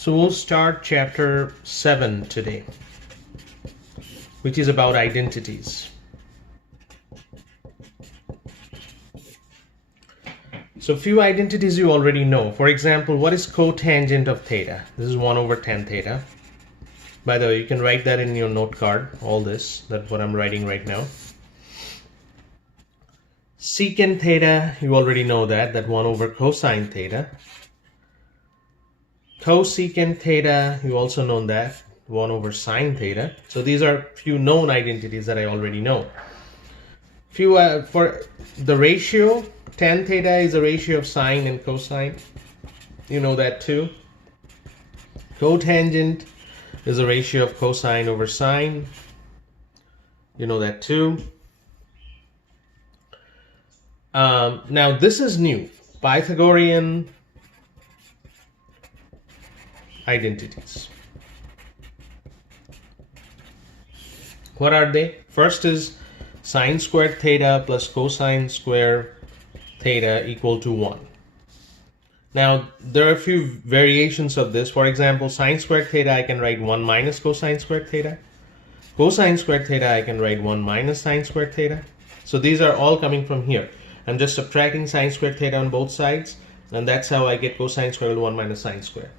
So we'll start chapter 7 today, which is about identities. So few identities you already know. For example, what is cotangent of theta? This is 1 over tan theta. By the way, you can write that in your note card, all this, that's what I'm writing right now. Secant theta, you already know that 1 over cosine theta. Cosecant theta, you also know that, 1 over sine theta. So these are few known identities that I already know. Few for the ratio, tan theta is a ratio of sine and cosine. You know that too. Cotangent is a ratio of cosine over sine. You know that too. Now this is new. Pythagorean identities. What are they? First is sine squared theta plus cosine square theta equal to 1. Now there are a few variations of this. For example, sine squared theta I can write 1 minus cosine squared theta. Cosine squared theta I can write 1 minus sine squared theta. So these are all coming from here. I'm just subtracting sine squared theta on both sides, and that's how I get cosine squared 1 minus sine squared.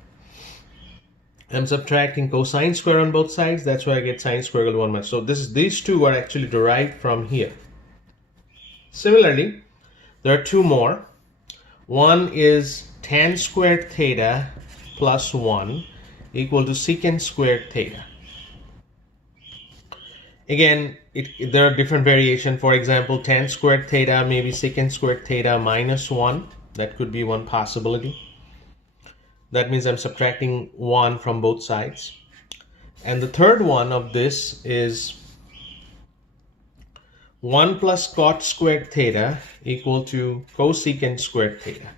I'm subtracting cosine square on both sides, that's why I get sine square equal to 1 minus. So these two are actually derived from here. Similarly, there are two more. One is tan squared theta plus 1 equal to secant squared theta. Again, there are different variations. For example, tan squared theta may be secant squared theta minus 1. That could be one possibility. That means I'm subtracting 1 from both sides. And the third one of this is 1 plus cot squared theta equal to cosecant squared theta.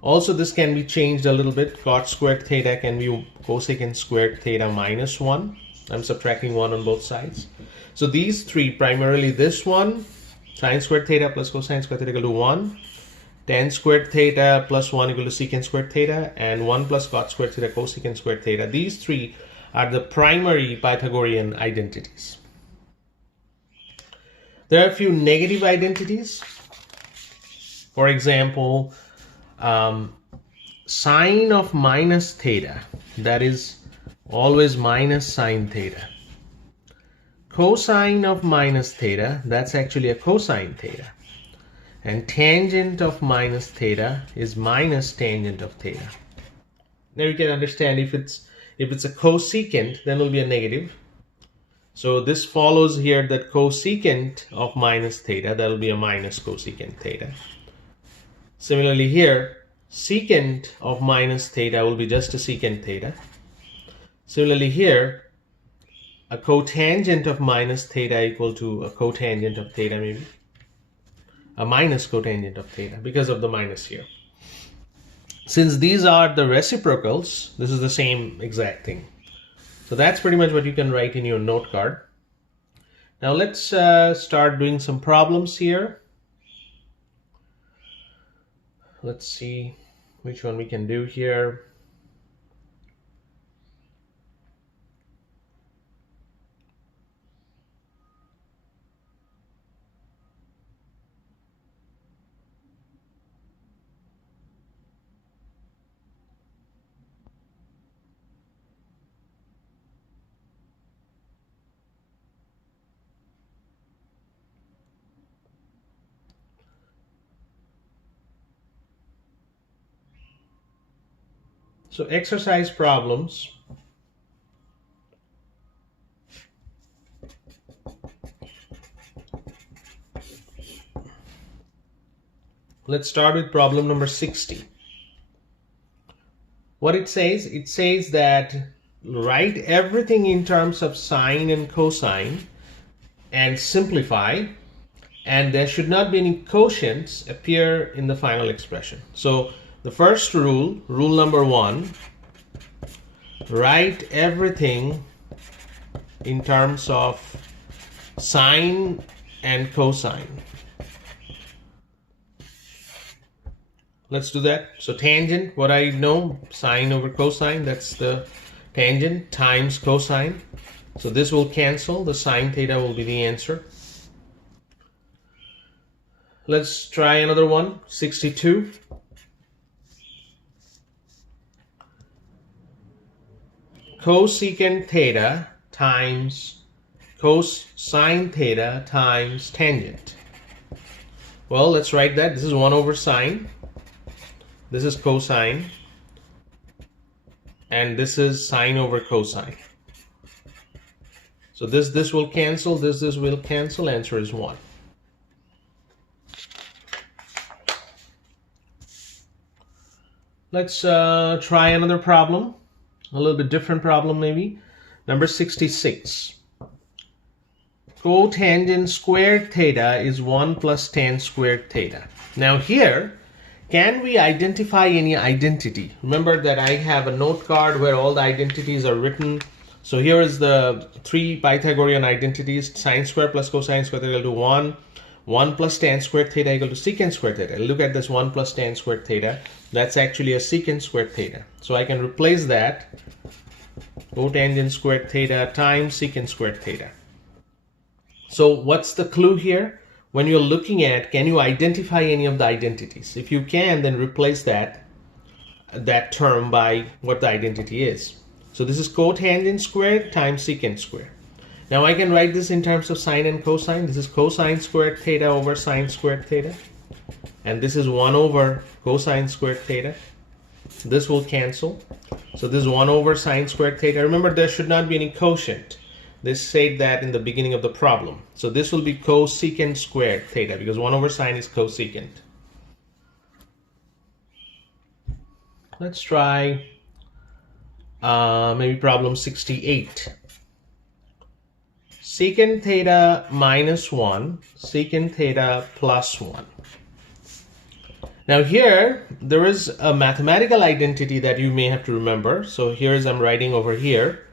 Also, this can be changed a little bit. Cot squared theta can be cosecant squared theta minus 1. I'm subtracting 1 on both sides. So these three, primarily this one, sine squared theta plus cosine squared theta equal to 1. Tan squared theta plus 1 equal to secant squared theta, and 1 plus cot squared theta cosecant squared theta. These three are the primary Pythagorean identities. There are a few negative identities. For example, sine of minus theta, that is always minus sine theta. Cosine of minus theta, that's actually a cosine theta. And tangent of minus theta is minus tangent of theta. Now you can understand if it's a cosecant, then it will be a negative. So this follows here that cosecant of minus theta, that will be a minus cosecant theta. Similarly here, secant of minus theta will be just a secant theta. Similarly here, a cotangent of minus theta equal to a cotangent of theta maybe. A minus cotangent of theta because of the minus here. Since these are the reciprocals, this is the same exact thing. So that's pretty much what you can write in your note card. Now let's start doing some problems here. Let's see which one we can do here. So exercise problems. Let's start with problem number 60. What it says that write everything in terms of sine and cosine and simplify, and there should not be any quotients appear in the final expression. So the first rule number 1, write everything in terms of sine and cosine. Let's do that. So tangent, what I know, sine over cosine, that's the tangent times cosine. So this will cancel. The sine theta will be the answer. Let's try another one. 62. Cosecant theta times cosine theta times tangent. Well, let's write that. This is 1 over sine. This is cosine. And this is sine over cosine. So this will cancel. This will cancel. Answer is 1. Let's try another problem. A little bit different problem maybe. Number 66. Cotangent squared theta is 1 plus tan squared theta. Now here, can we identify any identity? Remember that I have a note card where all the identities are written. So here is the 3 Pythagorean identities. Sine squared plus cosine squared theta equal to 1. 1 plus tan squared theta equal to secant squared theta. Look at this 1 plus tan squared theta. That's actually a secant squared theta. So I can replace that. Cotangent squared theta times secant squared theta. So what's the clue here? When you're looking at, can you identify any of the identities? If you can, then replace that term by what the identity is. So this is cotangent squared times secant squared. Now I can write this in terms of sine and cosine. This is cosine squared theta over sine squared theta. And this is 1 over cosine squared theta. This will cancel. So this is 1 over sine squared theta. Remember, there should not be any quotient. They said that in the beginning of the problem. So this will be cosecant squared theta because 1 over sine is cosecant. Let's try maybe problem 68. Secant theta minus 1, secant theta plus 1. Now here, there is a mathematical identity that you may have to remember. So here is I'm writing over here.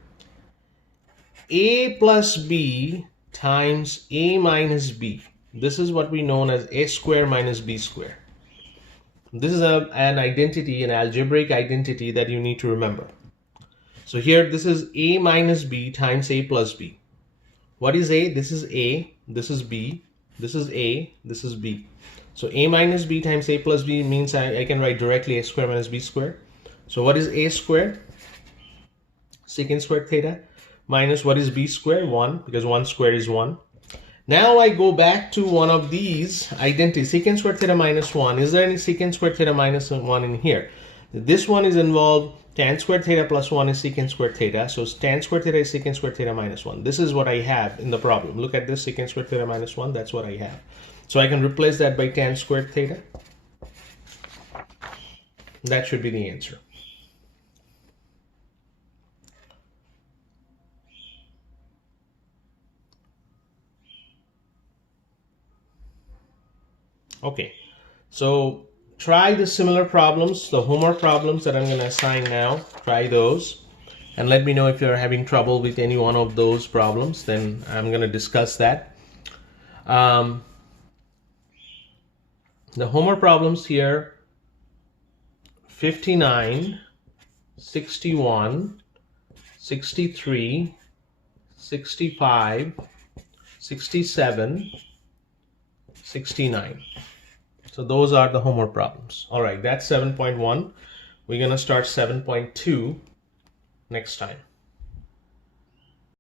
A plus b times a minus b. This is what we know as a square minus b square. This is an identity, an algebraic identity that you need to remember. So here this is a minus b times a plus b. What is a? This is a, this is b, this is a, this is b. So a minus b times a plus b means I can write directly a square minus b square. So what is a squared? Secant squared theta. Minus what is b squared? 1, because 1 squared is 1. Now I go back to one of these identities. Secant squared theta minus 1. Is there any secant squared theta minus 1 in here? This one is involved. Tan squared theta plus 1 is secant squared theta. So tan squared theta is secant squared theta minus 1. This is what I have in the problem. Look at this, secant squared theta minus 1. That's what I have. So I can replace that by tan squared theta. That should be the answer. Okay, so try the similar problems, the homework problems that I'm going to assign now. Try those and let me know if you're having trouble with any one of those problems. Then I'm going to discuss that. The homework problems here: 59, 61, 63, 65, 67, 69. So those are the homework problems. All right, that's 7.1. We're going to start 7.2 next time.